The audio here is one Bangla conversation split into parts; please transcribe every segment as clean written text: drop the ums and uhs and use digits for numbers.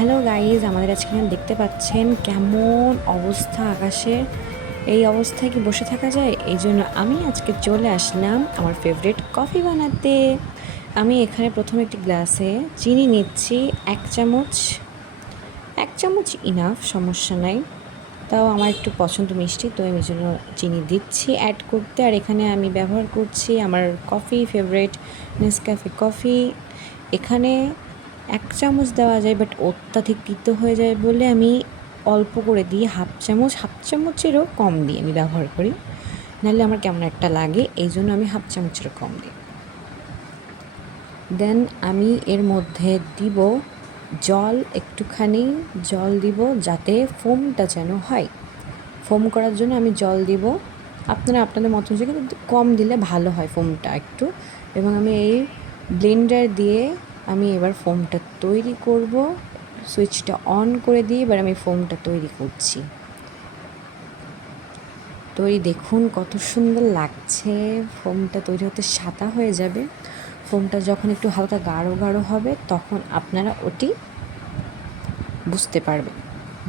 হ্যালো গাইজ, আমাদের আজকে দেখতে পাচ্ছেন কেমন অবস্থা আকাশের। এই অবস্থায় কি বসে থাকা যায়? এই জন্য আমি আজকে চলে আসলাম আমার ফেভারিট কফি বানাতে। আমি এখানে প্রথমে একটি গ্লাসে চিনি নিচ্ছি, এক চামচ ইনাফ, সমস্যা নাই। তাও আমার একটু পছন্দ মিষ্টি, তো আমি জন্য চিনি দিচ্ছি অ্যাড করতে। আর এখানে আমি ব্যবহার করছি আমার ফেভারিট নেসক্যাফে কফি। এখানে 1 চামচ দেওয়া যায়, বাট অত্যাধিক তিতো হয়ে যায় বলে আমি অল্প করে দিই, হাফ চামচেরও কম দিয়ে আমি ব্যবহার করি, নাহলে আমার কেমন একটা লাগে, এই জন্য আমি হাফ চামচেরও কম দিই। দেন আমি এর মধ্যে দিব একটুখানি জল দিব, যাতে ফোমটা যেন হয়। ফোম করার জন্য আমি জল দিব, আপনারা আপনাদের মতো অনুযায়ী, কিন্তু কম দিলে ভালো হয় ফোমটা একটু। এবং আমি এই ব্লেন্ডার দিয়ে আমি এবার ফোমটা তৈরি করব। সুইচটা অন করে দিয়ে এবার আমি ফোমটা তৈরি করছি। দেখুন কত সুন্দর লাগছে। ফোমটা তৈরি হতে সাদা হয়ে যাবে। ফোমটা যখন একটু হালকা গাঢ় গাঢ় হবে, তখন আপনারা ওটি বুঝতে পারবেন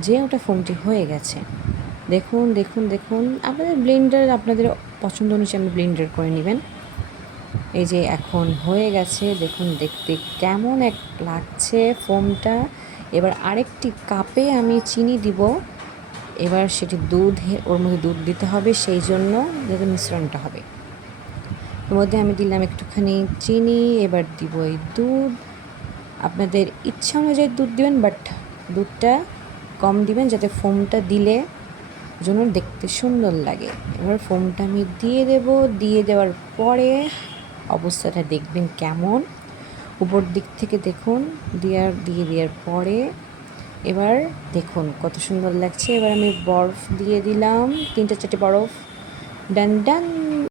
যে ওটা ফোমটি হয়ে গেছে। দেখুন দেখুন দেখুন, আপনাদের পছন্দ অনুযায়ী আপনি ব্লেন্ডার করে নেবেন। এই যে এখন হয়ে গেছে, দেখুন দেখতে কেমন লাগছে ফোমটা। এবার আরেকটি কাপে আমি চিনি দিব। এবার সেটি ওর মধ্যে দুধ দিতে হবে, সেই জন্য যাতে মিশ্রণটা হবে। এর মধ্যে আমি দিলাম একটুখানি চিনি, এবার দিব এই দুধ। আপনাদের ইচ্ছা অনুযায়ী দুধ দিবেন, বাট দুধটা কম দিবেন, যাতে ফোমটা দিলে জন্য দেখতে সুন্দর লাগে। এবার ফোমটা আমি দিয়ে দেওয়ার পরে অবস্থাটা দেখবেন কেমন। উপর দিক থেকে দেখুন, দিয়ে দেওয়ার পরে এবার দেখুন কত সুন্দর লাগছে। এবার আমি বরফ দিয়ে দিলাম, 3-4টি বরফ। ডান ডান।